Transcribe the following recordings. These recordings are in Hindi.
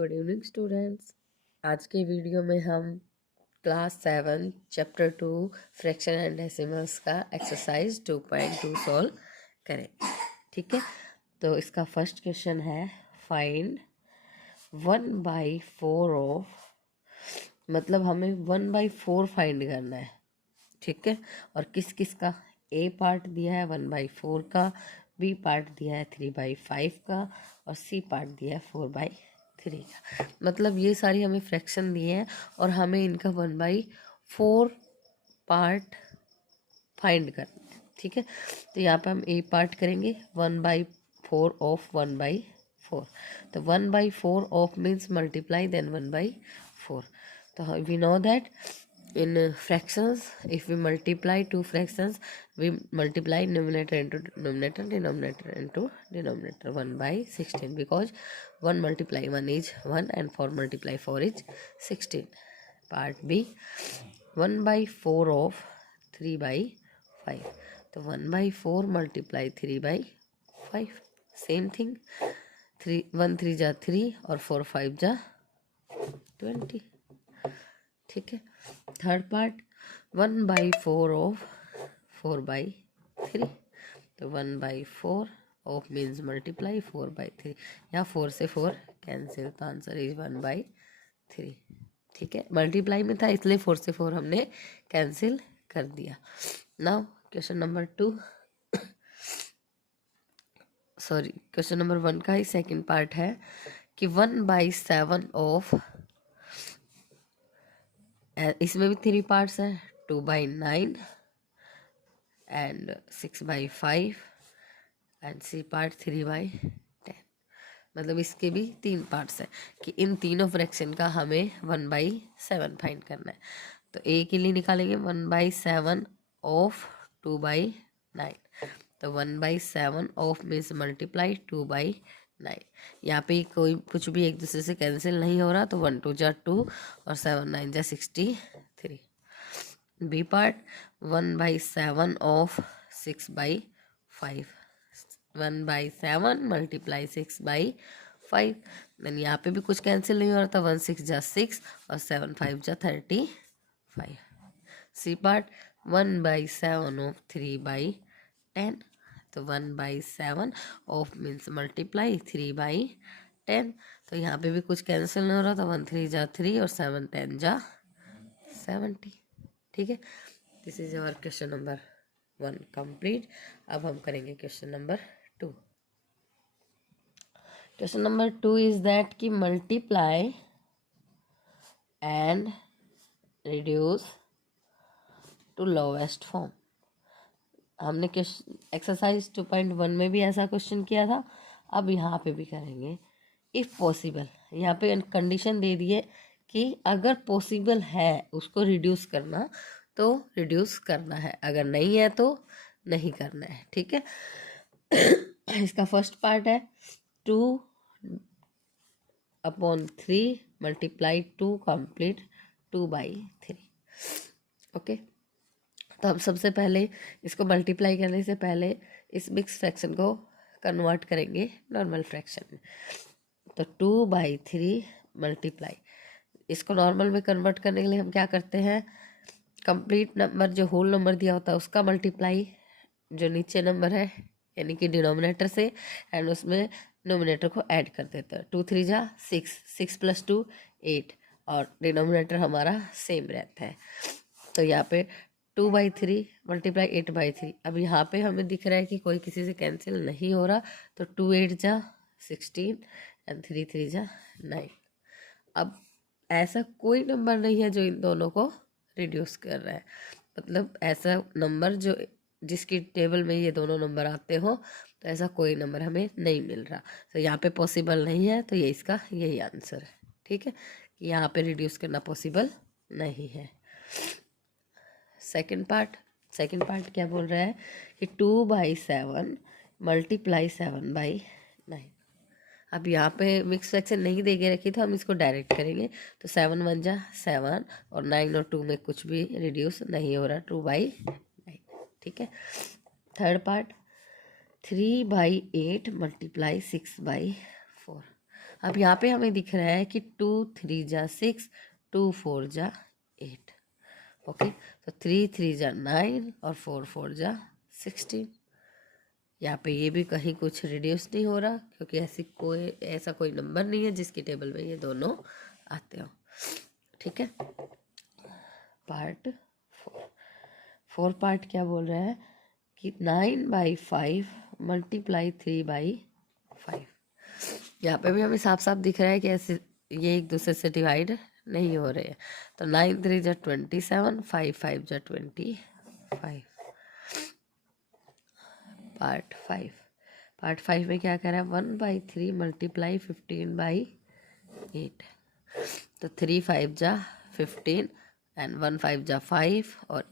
Good evening students. आज के वीडियो में हम class 7 chapter 2 fraction and decimals का एक्सरसाइज 2.2 सॉल्व करेंगे। ठीक है, तो इसका फर्स्ट क्वेश्चन है फाइंड 1/4 ऑफ, मतलब हमें 1/4 फाइंड करना है। ठीक है, और किस किस का? ए पार्ट दिया है 1/4 का, बी पार्ट दिया है 3/5 का, और सी पार्ट दिया है 4/3 का। मतलब ये सारी हमें फ्रैक्शन दिए हैं और हमें इनका 1/4 पार्ट फाइंड करना है। ठीक है, तो यहाँ पे हम ए पार्ट करेंगे 1/4 ऑफ 1/4। तो 1/4 ऑफ मीन्स मल्टीप्लाई देन 1/4। तो we know that in fractions, if we multiply two fractions, we multiply numerator into numerator, denominator into denominator, 1/16, because 1 multiply 1 is 1 and 4 multiply 4 is 16. Part B, 1/4 of 3/5. तो 1/4 multiply 3/5, सेम थिंग। 1 3 जा 3 और 4 5 जा 20। ठीक है, थर्ड पार्ट 1/4 ऑफ 4/3। तो 1/4 ऑफ मीन्स मल्टीप्लाई 4/3, या 4 से 4 कैंसिल, तो आंसर इज 1/3। ठीक है, मल्टीप्लाई में था इसलिए 4 से 4 हमने कैंसिल कर दिया। Now question number 2, sorry question number 1 का ही सेकंड पार्ट है कि 1/7 ऑफ, इसमें भी 3 पार्ट्स हैं, 2/9 एंड 6/5 एंड सी पार्ट 3/10। मतलब इसके भी 3 पार्ट्स हैं कि इन तीनों फ्रैक्शन का हमें 1/7 फाइंड करना है। तो ए के लिए निकालेंगे 1/7 ऑफ 2/9। तो 1/7 ऑफ मीन्स मल्टीप्लाई 2/9। यहाँ पे कोई कुछ भी एक दूसरे से कैंसिल नहीं हो रहा, तो 1 2 जा 2 और 7 9 जा 63। B part 1/7 of 6/5, 1/7 multiply 6/5। Then यहाँ पे भी कुछ कैंसिल नहीं हो रहा था, 1 6 जा 6 और 7 5 जा 35। C part 1/7 of 3/10। तो 1/7 ऑफ मीन्स मल्टीप्लाई 3/10। तो यहाँ पे भी कुछ कैंसिल नहीं हो रहा था, 1 3 जा 3 और 7 10 जा 70। ठीक है, this is our question number 1 complete. अब हम करेंगे question number 2। Question number 2 is that कि multiply and reduce to lowest form. हमने एक्सरसाइज 2.1 में भी ऐसा क्वेश्चन किया था, अब यहाँ पे भी करेंगे। इफ़ पॉसिबल, यहाँ पे कंडीशन दे दिए कि अगर पॉसिबल है उसको रिड्यूस करना तो रिड्यूस करना है, अगर नहीं है तो नहीं करना है। ठीक है, इसका फर्स्ट पार्ट है 2/3 मल्टीप्लाई 2 कंप्लीट 2/3। ओके, तो हम सबसे पहले इसको मल्टीप्लाई करने से पहले इस मिक्स फ्रैक्शन को कन्वर्ट करेंगे नॉर्मल फ्रैक्शन में। तो 2/3 मल्टीप्लाई, इसको नॉर्मल में कन्वर्ट करने के लिए हम क्या करते हैं, कंप्लीट नंबर जो होल नंबर दिया होता है उसका मल्टीप्लाई जो नीचे नंबर है यानी कि डिनोमिनेटर से, एंड उसमें नोमिनेटर को ऐड कर देते हैं। 2 3 जा 6, 6 + 2 8, और डिनोमिनेटर हमारा सेम रहता है। तो यहाँ पे 2/3 मल्टीप्लाई 8/3। अब यहाँ पे हमें दिख रहा है कि कोई किसी से कैंसिल नहीं हो रहा, तो 2 8 जा 16 एंड 3 3 जा 9। अब ऐसा कोई नंबर नहीं है जो इन दोनों को रिड्यूस कर रहा है, मतलब ऐसा नंबर जो जिसकी टेबल में ये दोनों नंबर आते हो, तो ऐसा कोई नंबर हमें नहीं मिल रहा। तो यहाँ पे पॉसिबल नहीं है, तो ये इसका यही आंसर है। ठीक है, यहाँ पे रिड्यूस करना पॉसिबल नहीं है। सेकंड पार्ट क्या बोल रहा है कि 2/7 मल्टीप्लाई 7/9। अब यहाँ पे मिक्स फ्रैक्शन नहीं दे के रखी, तो हम इसको डायरेक्ट करेंगे। तो 7 1 जा 7 और 9 और 2 में कुछ भी रिड्यूस नहीं हो रहा, 2/9। ठीक है, थर्ड पार्ट 3/8 मल्टीप्लाई 6/4। अब यहाँ पे हमें दिख रहा है कि 2 3 जा 6, 2 4 जा 8। ओके, तो 3 3 जा 9 और 4 4 जा 16। यहाँ पे ये भी कहीं कुछ रिड्यूस नहीं हो रहा, क्योंकि ऐसा कोई नंबर नहीं है जिसकी टेबल में ये दोनों आते हो। ठीक है, पार्ट 4 पार्ट क्या बोल रहा है कि 9/5 मल्टीप्लाई 3/5। यहाँ पे भी हमें साफ साफ दिख रहा है कि ऐसे ये एक दूसरे से डिवाइड नहीं हो रहे हैं। तो 9 3 जा 27, 5 5 जा 25। पार्ट 5 में क्या कर रहा है, 1/3 मल्टीप्लाई 15/8। तो 3 5 जा 15 एंड 1 5 जा 5 और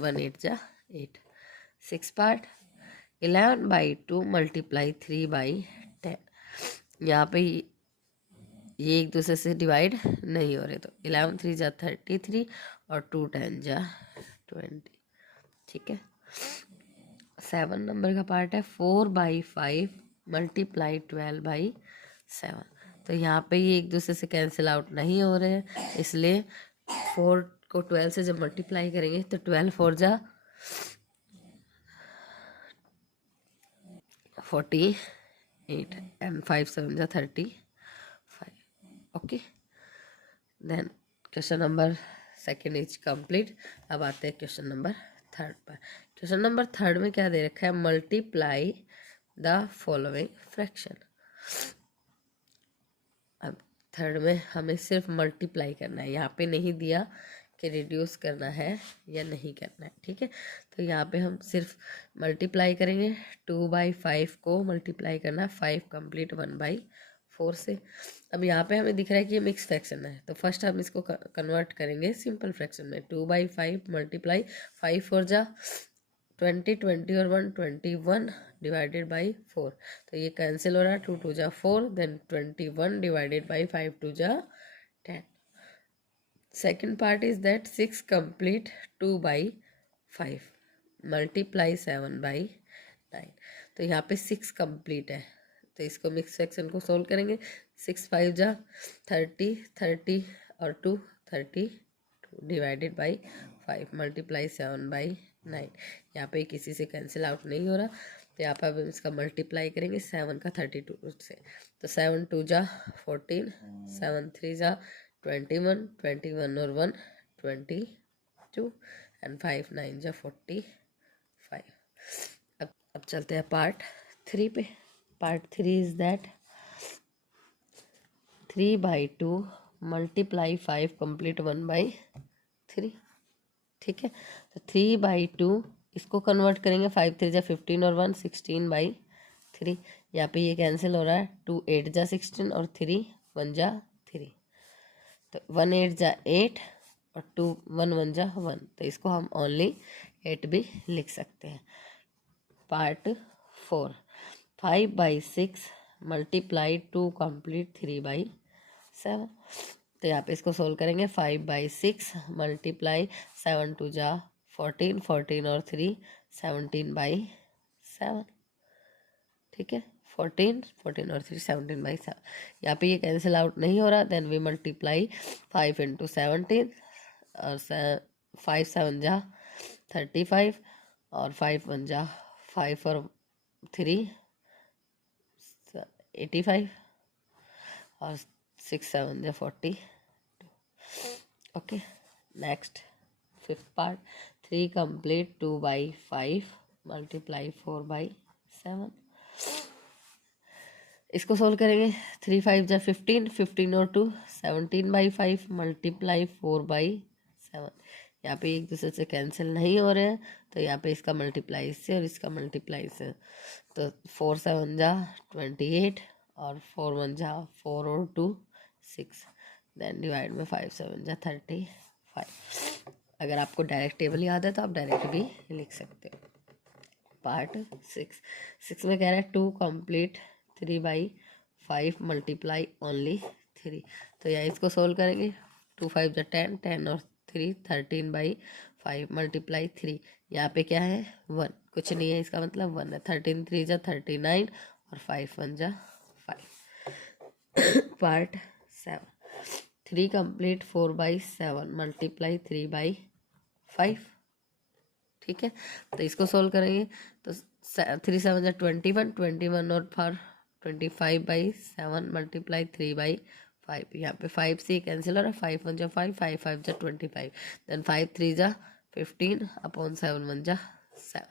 1 8 जा 8। 6 पार्ट 11/2 मल्टीप्लाई 3/10। यहाँ पे ये एक दूसरे से डिवाइड नहीं हो रहे, तो 11 3 जा 33 और 2 10 जा 20। ठीक है, 7 नंबर का पार्ट है 4/5 मल्टीप्लाई 12/7। तो यहाँ पे ये एक दूसरे से कैंसिल आउट नहीं हो रहे हैं, इसलिए 4 को 12 से जब मल्टीप्लाई करेंगे तो 12 4 जा 48 एंड 5 7 जा 35। Okay, then question number second is complete. अब आते हैं क्वेश्चन नंबर थर्ड पर। क्वेश्चन नंबर थर्ड में क्या दे रखा है, मल्टीप्लाई द फॉलोइंग फ्रैक्शन। अब थर्ड में हमें सिर्फ मल्टीप्लाई करना है, यहाँ पे नहीं दिया कि रिड्यूस करना है या नहीं करना है। ठीक है, तो यहाँ पे हम सिर्फ मल्टीप्लाई करेंगे। 2/5 को मल्टीप्लाई करना है 5 कंप्लीट 1/4 से। अब यहाँ पे हमें दिख रहा है कि ये मिक्स फ्रैक्शन है, तो फर्स्ट हम इसको कन्वर्ट करेंगे सिंपल फ्रैक्शन में। 2/5 मल्टीप्लाई 5 4 जा 20 20 और 1 21 डिवाइडेड बाई 4। तो ये कैंसिल हो रहा है, 2 2 जा 4, देन 21 डिवाइडेड बाई 5 2 जा 10। Second part is that 6 complete 2/5 multiply 7/9। तो यहाँ पे 6 कंप्लीट है, तो इसको मिक्स फ्रैक्शन को सोल्व करेंगे। 6 5 जा 30 30 और 2 32 डिवाइडेड बाई 5 मल्टीप्लाई 7/9। यहाँ पे किसी से कैंसिल आउट नहीं हो रहा, तो यहाँ पे अब इसका मल्टीप्लाई करेंगे 7 का 32 से। तो 7 2 जा 14, 7 3 जा 21, 21 और 1 22 एंड 5 9 जा 45। अब चलते हैं पार्ट 3 पे। Part 3 is that 3/2 multiply 5 complete 1/3। ठीक है, तो 3/2 इसको कन्वर्ट करेंगे, 5 3 जा 15 और 1 16/3। यहाँ पे ये कैंसिल हो रहा है, 2 8 जा 16 और 3 1 जा 3। तो 1 8 जा 8 और 2 1 1 जा 1, तो इसको हम ओनली 8 भी लिख सकते हैं। Part 4 5/6 multiply 2 complete 3/7। तो यहाँ पे इसको सोल्व करेंगे। 5/6 मल्टीप्लाई 7 2 जा 14 14 और 3 17/7। ठीक है, 14 14 और 3 17/7। यहाँ पे ये कैंसिल आउट नहीं हो रहा, देन वी मल्टीप्लाई 5 इंटू 17 और 5 7 जा 35 और 5 1 जा 5 और 3 85 और 6 7 जा 40। Okay, next fifth part 3 complete 2/5 multiply 4/7। इसको सोल्व करेंगे। 3 5 जा 15 15 और 2 17/5 मल्टीप्लाई 4/7। यहाँ पे एक दूसरे से कैंसिल नहीं हो रहे हैं, तो यहाँ पे इसका मल्टीप्लाई इससे और इसका मल्टीप्लाई इससे। तो 4 7 जा 28 और 4 1 जा 4 और 2 6, देन डिवाइड में 5 7 जा 35। अगर आपको डायरेक्ट टेबल याद है तो आप डायरेक्ट भी लिख सकते हो। पार्ट 6 में कह रहा है 2 कंप्लीट 3/5 मल्टीप्लाई ओनली 3। तो यहाँ इसको सोल्व करेंगे। 2 5 जा 10 10 और 3 13/5 मल्टीप्लाई 3। यहाँ पे क्या है 1, कुछ नहीं है, इसका मतलब 1 है। 13 3 जा 39 और 5 1 जा 5। Part 7, 3 complete 4/7 multiply 3/5। ठीक है, तो इसको सोल्व करेंगे तो 3 7 21, 21 और 4 25/7 मल्टीप्लाई 3/5। यहाँ पे 5 से कैंसिल हो रहा है, 5 1 जा 5, 5 5 जा 25, देन 5 3 जा 15 अपॉन 7 1 जा 7।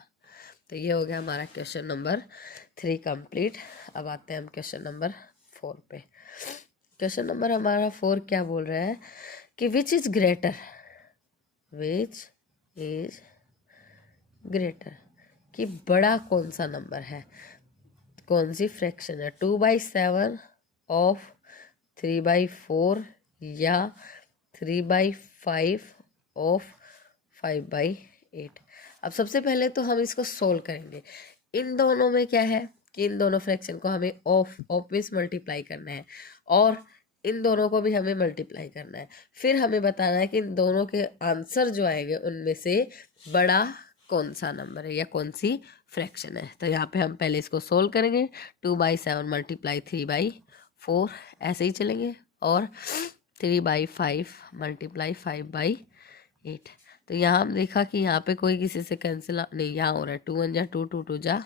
तो ये हो गया हमारा क्वेश्चन नंबर 3 कंप्लीट। अब आते हैं हम क्वेश्चन नंबर 4 पे। क्वेश्चन नंबर हमारा 4 क्या बोल रहा है कि which is greater, which is greater, कि बड़ा कौन सा नंबर है, कौन सी फ्रैक्शन है, 2/7 ऑफ 3/4 या 3/5 ऑफ 5/8। अब सबसे पहले तो हम इसको सोल्व करेंगे। इन दोनों में क्या है कि इन दोनों फ्रैक्शन को हमें ऑफ मीन्स मल्टीप्लाई करना है और इन दोनों को भी हमें मल्टीप्लाई करना है। फिर हमें बताना है कि इन दोनों के आंसर जो आएंगे उनमें से बड़ा कौन सा नंबर है या कौन सी फ्रैक्शन है। तो यहाँ पे हम पहले इसको सोल्व करेंगे। 2/7 मल्टीप्लाई 3/4 ऐसे ही चलेंगे और 3/5 मल्टीप्लाई 5/8। तो यहाँ हम देखा कि यहाँ पे कोई किसी से कैंसिल नहीं, यहाँ हो रहा है 2 1 जा 2, 2 2 जा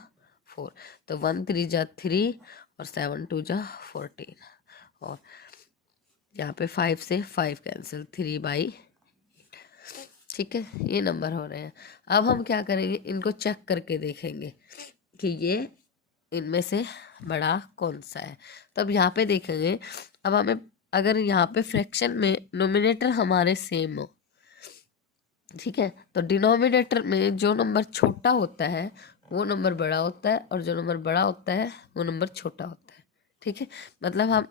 4, तो 1 3 जा 3 और 7 2 जा 14 और यहाँ पे 5 से 5 कैंसिल 3/8। ठीक है, ये नंबर हो रहे हैं। अब हम क्या करेंगे, इनको चेक करके देखेंगे कि ये इनमें से बड़ा कौन सा है। तो अब यहाँ पे देखेंगे, अब हमें अगर यहाँ पे फ्रैक्शन में नोमिनेटर हमारे सेम हो, ठीक है, तो डिनोमिनेटर में जो नंबर छोटा होता है वो नंबर बड़ा होता है और जो नंबर बड़ा होता है वो नंबर छोटा होता है। ठीक है, मतलब हम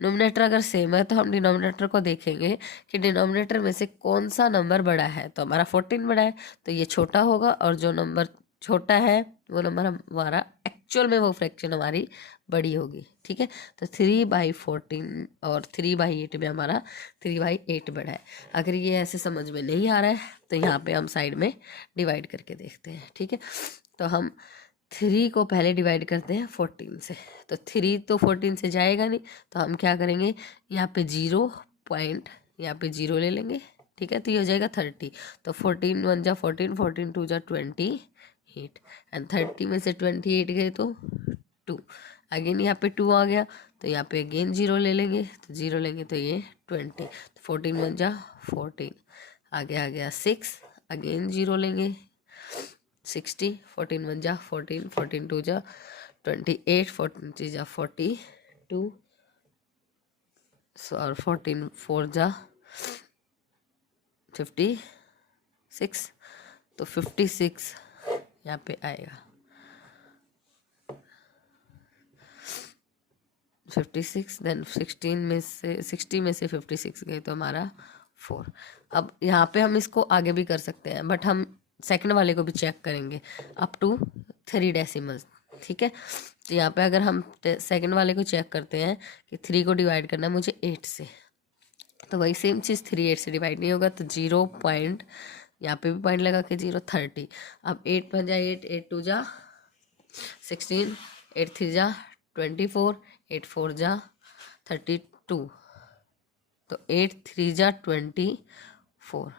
नोमिनेटर अगर सेम है तो हम डिनोमिनेटर को देखेंगे कि डिनोमिनेटर में से कौन सा नंबर बड़ा है। तो हमारा 14 बड़ा है तो ये छोटा होगा और जो नंबर छोटा है वो नंबर हमारा एक्चुअल में वो फ्रैक्शन हमारी बड़ी होगी। ठीक है, तो 3/14 और 3/8 में हमारा 3/8 बड़ा है। अगर ये ऐसे समझ में नहीं आ रहा है तो यहाँ पे हम साइड में डिवाइड करके देखते हैं। ठीक है, तो हम 3 को पहले डिवाइड करते हैं 14 से, तो 3 तो 14 से जाएगा नहीं, तो हम क्या करेंगे, यहाँ पे 0 पॉइंट यहाँ पे 0 ले लेंगे। ठीक है, तो ये हो जाएगा 30, तो 14 1 जा 14, 14 2 जा 28 एंड 30 में से 28 गए तो 2, अगेन यहाँ पे 2 आ गया तो यहाँ पे अगेन 0 ले लेंगे, तो 0 लेंगे तो ये 20, तो 14 1 जा 14, आगे आ गया 6, अगेन 0 लेंगे 60, 14 1 जा 14, 14 2 जा 28, 14 3 जा 42 और 14 4 जा 56, तो 56 यहाँ पे आएगा 56, देन 16 में से 60 में से 56 गए तो हमारा 4। अब यहाँ पे हम इसको आगे भी कर सकते हैं बट हम सेकंड वाले को भी चेक करेंगे अप टू 3 डेसिमल्स। ठीक है, तो यहाँ पे अगर हम सेकंड वाले को चेक करते हैं कि 3 को डिवाइड करना है मुझे 8 से, तो वही सेम चीज़ 3 8 से डिवाइड नहीं होगा, तो 0 पॉइंट यहाँ पे भी पॉइंट लगा के 0 30। अब 8 1 जा 8, 8 2 जा 16, 8 3 जा 24, 8 4 जा 32, तो 8 3 जा 24।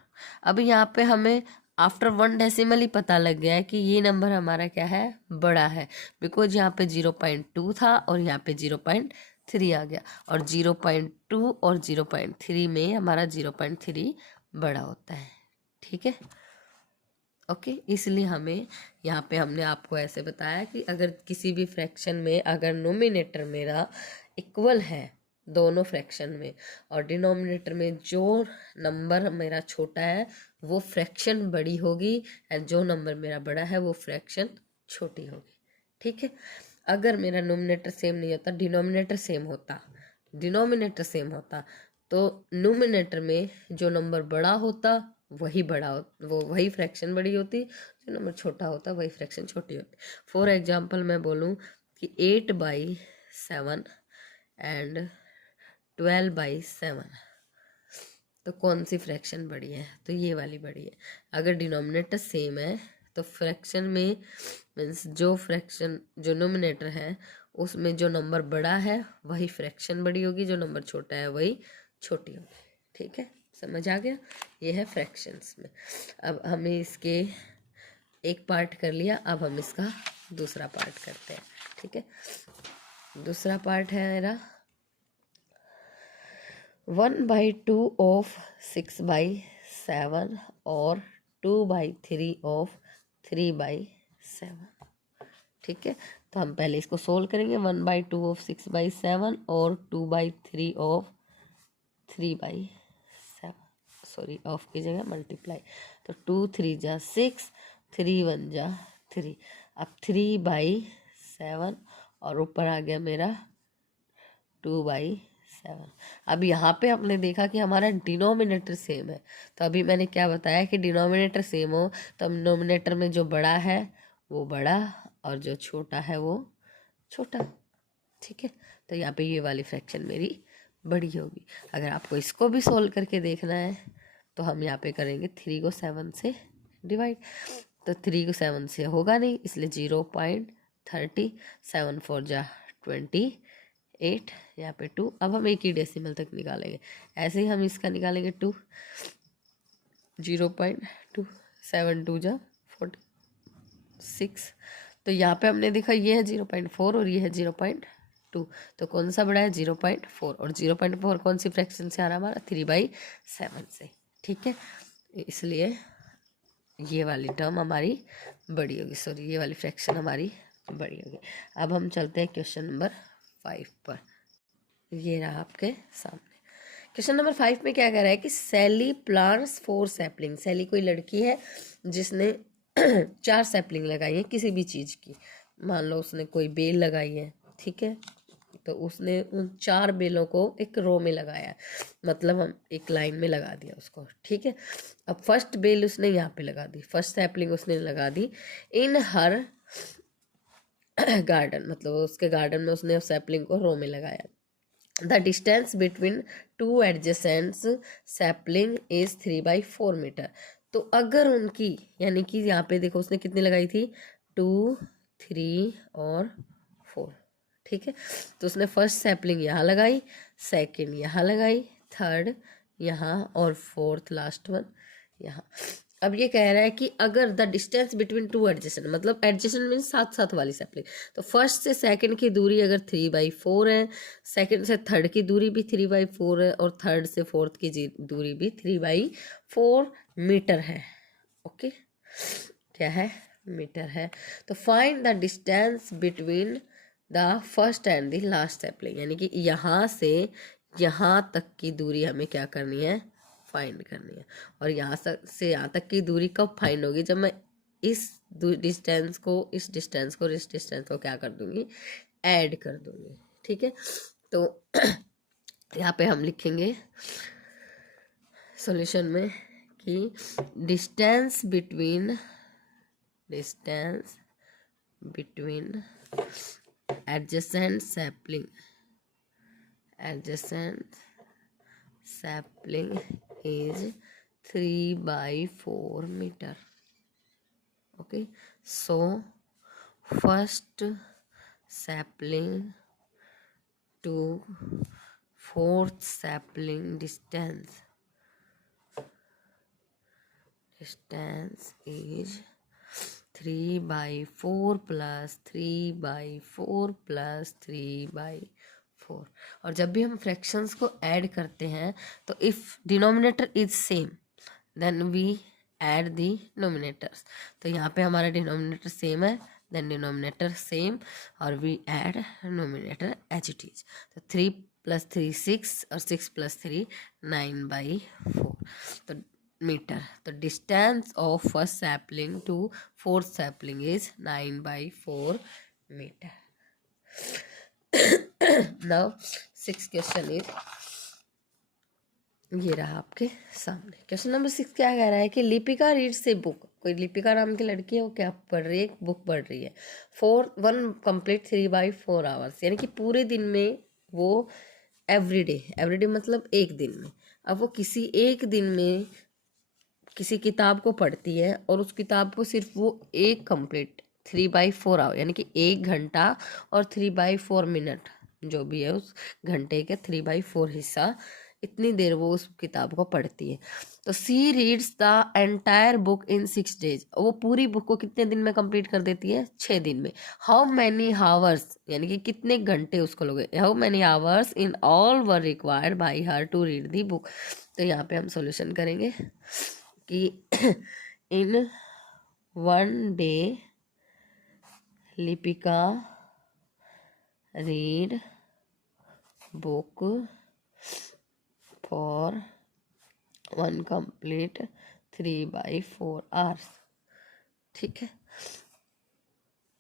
अब यहाँ पे हमें आफ्टर 1 डेसिमल ही पता लग गया है कि ये नंबर हमारा क्या है, बड़ा है, बिकॉज यहाँ पे 0.2 था और यहाँ पे 0.3 आ गया और 0.2 और 0.3 में हमारा 0.3 बड़ा होता है। ठीक है, ओके, इसलिए हमें यहाँ पे हमने आपको ऐसे बताया कि अगर किसी भी फ्रैक्शन में अगर नोमिनेटर मेरा इक्वल है दोनों फ्रैक्शन में और डिनोमिनेटर में जो नंबर मेरा छोटा है वो फ्रैक्शन बड़ी होगी एंड जो नंबर मेरा बड़ा है वो फ्रैक्शन छोटी होगी। ठीक है, अगर मेरा नोमिनेटर सेम नहीं होता, डिनोमिनेटर सेम होता तो नोमिनेटर में जो नंबर बड़ा होता वही वही फ्रैक्शन बड़ी होती, जो नंबर छोटा होता वही फ्रैक्शन छोटी होती। फॉर एग्जांपल मैं बोलूँ कि 8/7 एंड 12/7, तो कौन सी फ्रैक्शन बड़ी है, तो ये वाली बड़ी है। अगर डिनोमिनेटर सेम है तो फ्रैक्शन में मीन्स जो नोमिनेटर है उसमें जो नंबर बड़ा है वही फ्रैक्शन बड़ी होगी, जो नंबर छोटा है वही छोटी होगी। ठीक है, समझ आ गया? ये है फ्रैक्शंस में। अब हमें इसके एक पार्ट कर लिया, अब हम इसका दूसरा पार्ट करते हैं। ठीक है, दूसरा पार्ट है मेरा 1/2 ऑफ 6/7 और 2/3 ऑफ 3/7। ठीक है, तो हम पहले इसको सोल्व करेंगे। 1/2 ऑफ 6/7 और 2/3 ऑफ 3/7, सॉरी ऑफ की जगह मल्टीप्लाई, तो 2 3 जा 6, 3 1 जा 3। अब 3/7 और ऊपर आ गया मेरा 2/7। अब यहाँ पे आपने देखा कि हमारा डिनोमिनेटर सेम है, तो अभी मैंने क्या बताया कि डिनोमिनेटर सेम हो तो डिनोमिनेटर में जो बड़ा है वो बड़ा और जो छोटा है वो छोटा। ठीक है, तो यहाँ पे ये वाली फ्रैक्शन मेरी बड़ी होगी। अगर आपको इसको भी सोल्व करके देखना है तो हम यहाँ पे करेंगे 3 को 7 से डिवाइड, तो 3 को 7 से होगा नहीं, इसलिए 0.30, 7 4 जा 28, यहाँ पे 2। अब हम एक ही डेसिमल तक निकालेंगे, ऐसे ही हम इसका निकालेंगे 2, 0.2, 7 2 जा 46। तो यहाँ पे हमने देखा ये है 0.4 और ये है 0.2, तो कौन सा बड़ा है? 0.4, और 0.4 कौन सी फ्रैक्शन से आ रहा है हमारा? 3/7 से। ठीक है, इसलिए ये वाली टर्म हमारी बड़ी होगी, सॉरी ये वाली फ्रैक्शन हमारी बड़ी होगी। अब हम चलते हैं क्वेश्चन नंबर 5 पर। ये रहा आपके सामने क्वेश्चन नंबर 5 में क्या कह रहा है कि सैली प्लांट्स 4 सैपलिंग। सैली कोई लड़की है जिसने 4 सैपलिंग लगाई है किसी भी चीज़ की। मान लो उसने कोई बेल लगाई है, ठीक है, तो उसने उन 4 बेलों को एक रो में लगाया, मतलब हम एक लाइन में लगा दिया उसको। ठीक है, अब फर्स्ट बेल उसने यहाँ पे लगा दी, फर्स्ट सैपलिंग उसने लगा दी इन हर गार्डन, मतलब उसके गार्डन में उसने सैपलिंग को रो में लगाया। The distance between 2 adjacent sapling is 3/4 metre. तो अगर उनकी, यानी कि यहाँ पे देखो उसने कितनी लगाई थी, 2 3 और 4। ठीक है, तो उसने फर्स्ट सैपलिंग यहाँ लगाई, सेकंड यहाँ लगाई, थर्ड यहाँ और फोर्थ लास्ट वन यहाँ। अब ये कह रहा है कि अगर द डिस्टेंस बिटवीन 2 एडजेसेंट, मतलब एडजेसेंट मीन साथ साथ वाली सैपलिंग, तो फर्स्ट से सेकंड की दूरी अगर 3/4 है, सेकंड से थर्ड की दूरी भी 3/4 है, और थर्ड से फोर्थ की दूरी भी 3/4 मीटर है। ओके, क्या है? मीटर है। तो find the distance between the first and the last sapling, यानी कि यहाँ से यहाँ तक की दूरी हमें क्या करनी है? फाइंड करनी है। और यहाँ से यहाँ तक की दूरी कब फाइंड होगी? जब मैं इस डिस्टेंस को इस डिस्टेंस को क्या कर दूंगी? ऐड कर दूंगी। ठीक है, तो यहाँ पे हम लिखेंगे सॉल्यूशन में कि distance between adjacent sapling is 3/4 meter. Okay, so first sapling to fourth sapling distance is 3/4 plus 3/4 plus 3/4। और जब भी हम फ्रैक्शंस को ऐड करते हैं तो if denominator is same then we add the numerators. तो यहाँ पे हमारा डिनोमिनेटर सेम है, देन डिनोमिनेटर सेम, और we add numerator as it is. तो 3 + 3 6 और 6 + 3 9/4 तो मीटर। तो distance of first sapling to fourth sapling is 9/4 metre. Now 6 question is, ये रहा आपके सामने। क्वेश्चन नंबर 6 क्या कह रहा है कि लिपिका रीड्स ए बुक। कोई लिपिका नाम की लड़की है, वो क्या पढ़ रही है? एक बुक पढ़ रही है। 1 कंप्लीट 3/4 आवर्स, यानी कि पूरे दिन में वो एवरीडे मतलब एक दिन में। अब वो किसी एक दिन में किसी किताब को पढ़ती है और उस किताब को सिर्फ वो एक कंप्लीट 3/4 आवर, यानी कि 1 घंटा और 3/4 मिनट, जो भी है उस घंटे के 3/4 हिस्सा, इतनी देर वो उस किताब को पढ़ती है। तो she reads the entire book in 6 days, वो पूरी बुक को कितने दिन में कंप्लीट कर देती है? 6 दिन में। हाउ मैनी हावर्स, यानी कि कितने घंटे उसको लोगे, how many hours in all were required by her to read the book. तो यहाँ पे हम सॉल्यूशन करेंगे कि in 1 day Lipika read book for 1 complete 3/4 hours, ठीक है,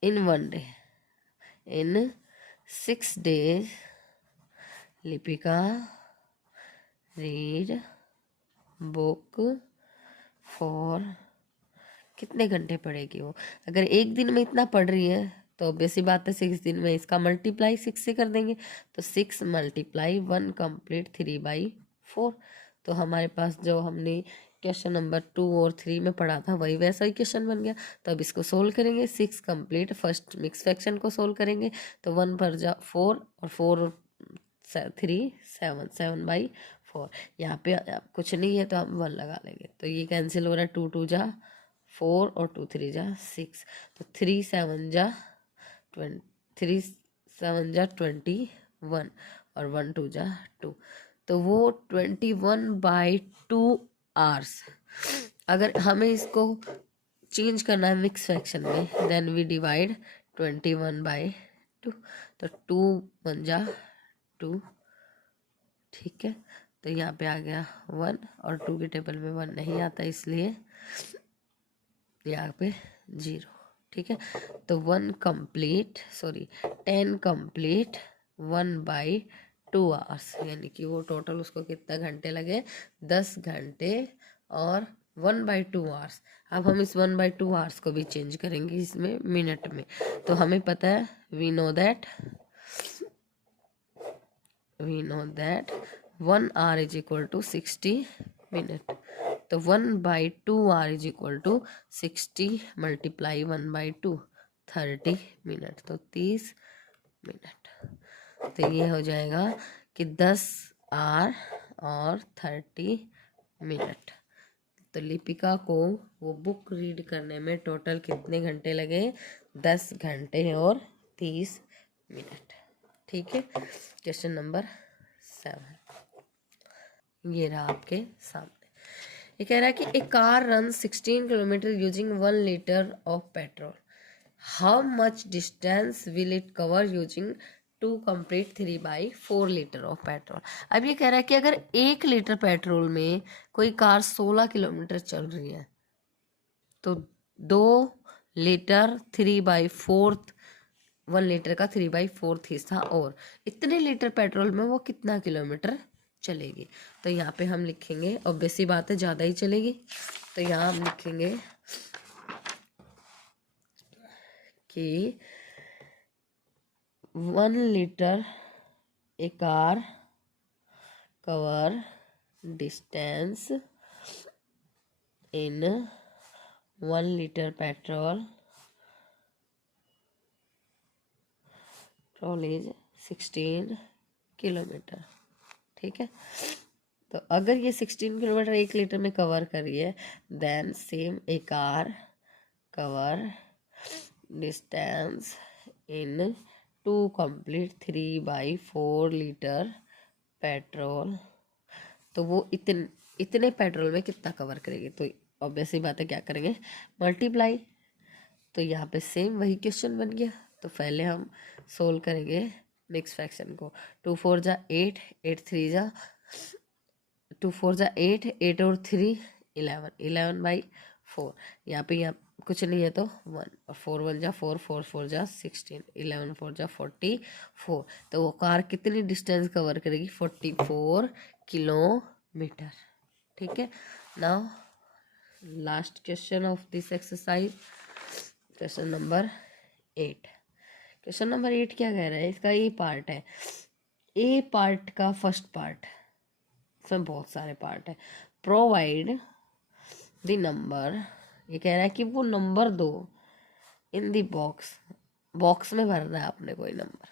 in 1 day। In 6 days Lipika read book for, कितने घंटे पढ़ेगी वो? अगर एक दिन में इतना पढ़ रही है तो ऑब्वियसली बात है 6 दिन में इसका मल्टीप्लाई 6 से कर देंगे, तो 6 × 1 complete 3/4। तो हमारे पास जो हमने क्वेश्चन नंबर 2 और 3 में पढ़ा था वही वैसा ही क्वेश्चन बन गया। तो अब इसको सोल्व करेंगे। 6 complete फर्स्ट मिक्स फ्रैक्शन को सोल्व करेंगे, तो 1 पर जा 4 और 4 3 7 7/4। यहाँ पे कुछ नहीं है तो हम 1 लगा लेंगे, तो ये कैंसिल हो रहा है। 2 2 जा 4 और 2 3 जा 6, तो 3 7 जा 21 और 1 2 जा 2, तो वो 21/2 आवर्स। अगर हमें इसको चेंज करना है मिक्स फ्रैक्शन में, देन वी डिवाइड 21/2, तो 2 1 जा 2, ठीक है। तो यहाँ पे आ गया 1 और 2 के टेबल में 1 नहीं आता, इसलिए यहाँ पे 0, ठीक है। तो 10 complete 1/2 आवर्स, यानी कि वो टोटल उसको कितना घंटे लगे? 10 घंटे और 1/2 आवर्स। अब हम इस 1/2 आवर्स को भी चेंज करेंगे इसमें मिनट में। तो हमें पता है, we know that 1 hour is equal to 60 minute। तो 1/2 hour is equal to 60 multiply 1/2, 30 minute, तो 30 मिनट। तो ये हो जाएगा कि 10 आवर और 30 मिनट। तो लिपिका को वो बुक रीड करने में टोटल कितने घंटे लगे? 10 घंटे और 30 मिनट, ठीक है। क्वेश्चन नंबर 7 ये रहा आपके सामने। ये कह रहा है कि a car run 16 kilometre using 1 litre of petrol, how much distance will it cover using 2 complete 3/4 litre of petrol. अब ये कह रहा है कि अगर 1 लीटर पेट्रोल में कोई कार 16 किलोमीटर चल रही है, तो 2 लीटर 3/4, 1 लीटर का 3/4 हिस्सा, और इतने लीटर पेट्रोल में वो कितना किलोमीटर चलेगी। तो यहाँ पे हम लिखेंगे, ऑब्वियसली बात है ज़्यादा ही चलेगी, तो यहाँ हम लिखेंगे कि 1 litre a car cover distance in 1 litre petrol is 16 kilometre, ठीक है। तो अगर ये 16 किलोमीटर 1 लीटर में कवर करिए, then same a car cover distance in 2 complete 3/4 litre petrol, तो वो इतने पेट्रोल में कितना कवर करेगी। तो ऑब्वियसली बात है क्या करेंगे? मल्टीप्लाई। तो यहाँ पे सेम वही क्वेश्चन बन गया। तो पहले हम सोल्व करेंगे मिक्स फ्रैक्शन को। 2 4 जा 8, 8 3 जा 2 4 जा 8, 8 और 3 11, 11/4। यहाँ कुछ नहीं है तो 1, और 4 1 जा 4, 4 4 जा 16, 11 4 जा 44। तो वो कार कितनी डिस्टेंस कवर करेगी? 44 किलोमीटर, ठीक है। Now last question of this exercise, question number 8। Question number 8 क्या कह रहा है? इसका ए पार्ट है। ए पार्ट का फर्स्ट पार्ट, इसमें बहुत सारे पार्ट है। प्रोवाइड द नंबर, ये कह रहा है कि वो नंबर दो इन दी बॉक्स, बॉक्स में भरना है आपने कोई नंबर,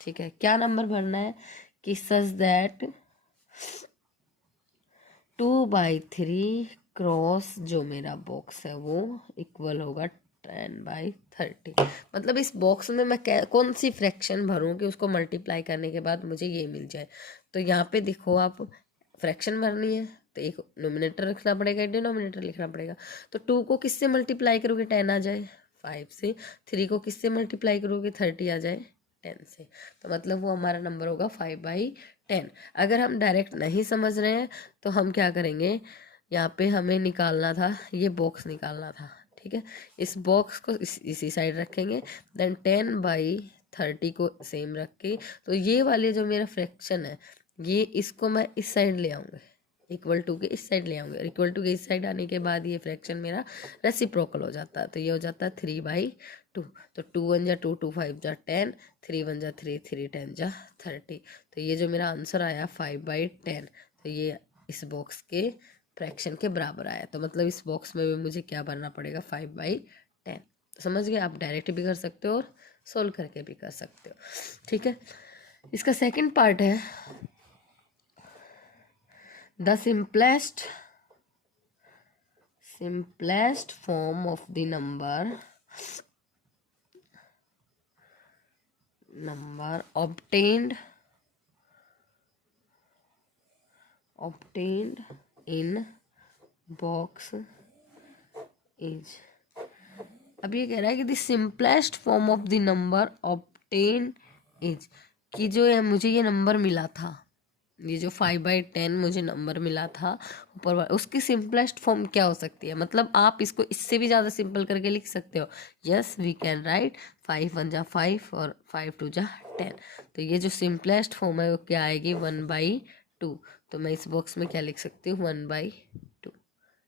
ठीक है। क्या नंबर भरना है कि सच दैट 2/3 क्रॉस जो मेरा बॉक्स है वो इक्वल होगा 10/30। मतलब इस बॉक्स में मैं कौन सी फ्रैक्शन भरूं कि उसको मल्टीप्लाई करने के बाद मुझे ये मिल जाए। तो यहाँ पे देखो, आप फ्रैक्शन भरनी है तो एक नोमिनेटर रखना पड़ेगा, एक डिनोमिनेटर लिखना पड़ेगा। तो 2 को किससे मल्टीप्लाई करोगे, 10 आ जाए 5 से। 3 को किससे मल्टीप्लाई करोगे, 30 आ जाए 10 से। तो मतलब वो हमारा नंबर होगा 5/10। अगर हम डायरेक्ट नहीं समझ रहे हैं तो हम क्या करेंगे, यहाँ पे हमें निकालना था, ये बॉक्स निकालना था, ठीक है। इस बॉक्स को इसी साइड रखेंगे, देन 10/30 को सेम रख के, तो ये वाले जो मेरा फ्रैक्शन है ये इसको मैं इस साइड ले आऊँगा, इक्वल टू के इस साइड ले आऊँगा। इक्वल टू के इस साइड आने के बाद ये फ्रैक्शन मेरा रेसिप्रोकल हो जाता है, तो ये हो जाता है 3/2। तो 2 1 जा 2, 2 5 जा 10, 3 1 जा 3, 3 10 जा 30। तो ये जो मेरा आंसर आया 5/10, तो ये इस बॉक्स के फ्रैक्शन के बराबर आया। तो मतलब इस बॉक्स में भी मुझे क्या भरना पड़ेगा, 5/10। तो समझ गए, आप डायरेक्ट भी कर सकते हो और सोल्व करके भी कर सकते हो, ठीक है। इसका सेकंड पार्ट है the simplest form of the number obtained in box is। अब ये कह रहा है कि the simplest form of the number obtain is, कि जो है मुझे ये नंबर मिला था, ये जो 5/10 मुझे नंबर मिला था ऊपर वाला, उसकी सिंपलेस्ट फॉर्म क्या हो सकती है। मतलब आप इसको इससे भी ज़्यादा सिंपल करके लिख सकते हो। यस वी कैन राइट 5 1 जा 5 और 5 2 जा 10। तो ये जो सिंपलेस्ट फॉर्म है वो क्या आएगी, 1/2। तो मैं इस बॉक्स में क्या लिख सकती हूँ, 1/2,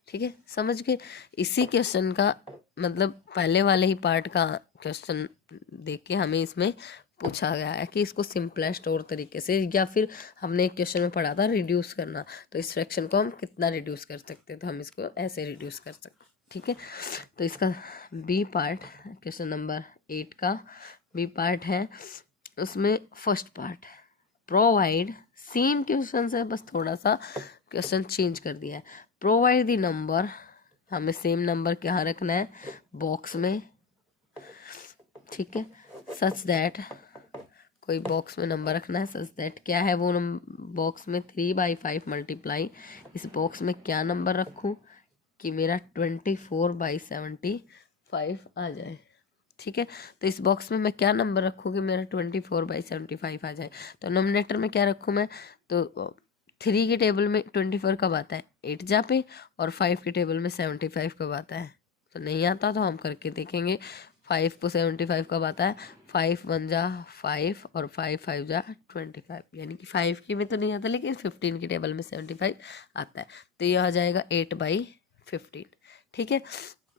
ठीक है। समझ गए। इसी क्वेश्चन का मतलब पहले वाले ही पार्ट का क्वेश्चन देख के हमें इसमें पूछा गया है कि इसको सिंपलेस्ट और तरीके से, या फिर हमने एक क्वेश्चन में पढ़ा था रिड्यूस करना, तो इस फ्रैक्शन को हम कितना रिड्यूस कर सकते हैं, तो हम इसको ऐसे रिड्यूस कर सकते हैं, ठीक है। तो इसका बी पार्ट, क्वेश्चन नंबर 8 का बी पार्ट है, उसमें first part provide, same question है बस थोड़ा सा क्वेश्चन चेंज कर दिया है। प्रोवाइड द नंबर, हमें सेम नंबर क्या रखना है बॉक्स में, ठीक है। सच दैट, कोई बॉक्स में नंबर रखना है, सच दैट क्या है वो बॉक्स में 3/5 मल्टीप्लाई, इस बॉक्स में क्या नंबर रखूँ कि मेरा 24/75 आ जाए, ठीक है। तो इस बॉक्स में मैं क्या नंबर रखूँ कि मेरा 24/75 आ जाए। तो नोमिनेटर में क्या रखूँ मैं, तो 3 के टेबल में 24 कब आता है, 8 जा पे, और 5 के टेबल में 75 कब आता है, तो नहीं आता, तो हम करके देखेंगे। 5 को 75 कब आता है, 5 1 जा 5 और 5 5 जा 25, यानी कि 5 के में तो नहीं आता लेकिन 15 के टेबल में 75 आता है। तो यह आ जाएगा 8/15, ठीक है।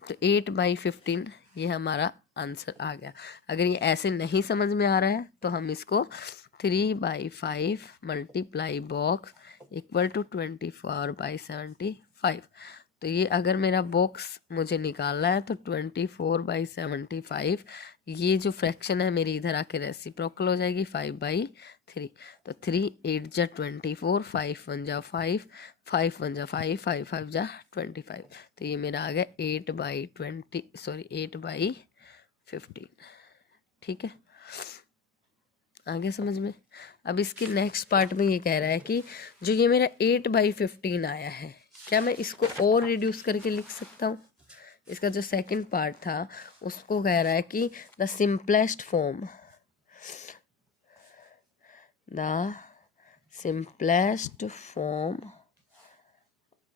तो 8/15 ये हमारा आंसर आ गया। अगर ये ऐसे नहीं समझ में आ रहा है तो हम इसको 3/5 मल्टीप्लाई बॉक्स इक्वल टू 24/75। तो ये अगर मेरा बॉक्स मुझे निकालना है तो 24/75, ये जो फ्रैक्शन है मेरी इधर आके रेसिप्रोकल हो जाएगी 5/3। तो 3 8 जा 24, 5 1 जा 5, 5 1 जा 5, 5 5 जा 25। तो ये मेरा आ गया 8/15, ठीक है। आगे समझ में। अब इसके नेक्स्ट पार्ट में ये कह रहा है कि जो ये मेरा 8/15 आया है, क्या मैं इसको और रिड्यूस करके लिख सकता हूँ। इसका जो सेकंड पार्ट था उसको कह रहा है कि the simplest form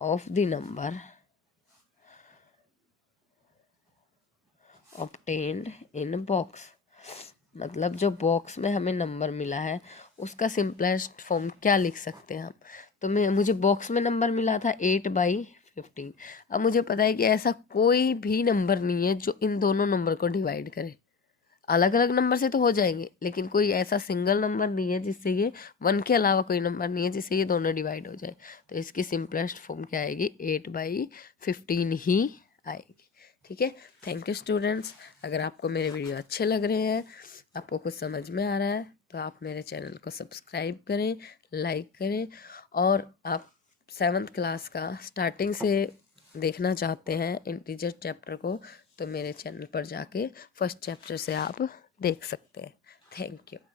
of the number obtained in box, मतलब जो बॉक्स में हमें नंबर मिला है उसका सिंपलेस्ट फॉर्म क्या लिख सकते हैं हम। तो मुझे बॉक्स में नंबर मिला था 8/15। अब मुझे पता है कि ऐसा कोई भी नंबर नहीं है जो इन दोनों नंबर को डिवाइड करे। अलग अलग नंबर से तो हो जाएंगे लेकिन कोई ऐसा सिंगल नंबर नहीं है जिससे ये 1 के अलावा कोई नंबर नहीं है जिससे ये दोनों डिवाइड हो जाए। तो इसकी सिंपलेस्ट फॉर्म क्या आएगी, 8/15 ही आएगी, ठीक है। Thank you students. अगर आपको मेरे वीडियो अच्छे लग रहे हैं, आपको कुछ समझ में आ रहा है, तो आप मेरे चैनल को सब्सक्राइब करें, लाइक करें। और आप 7th क्लास का स्टार्टिंग से देखना चाहते हैं इंटीजर चैप्टर को, तो मेरे चैनल पर जाके फर्स्ट चैप्टर से आप देख सकते हैं। Thank you.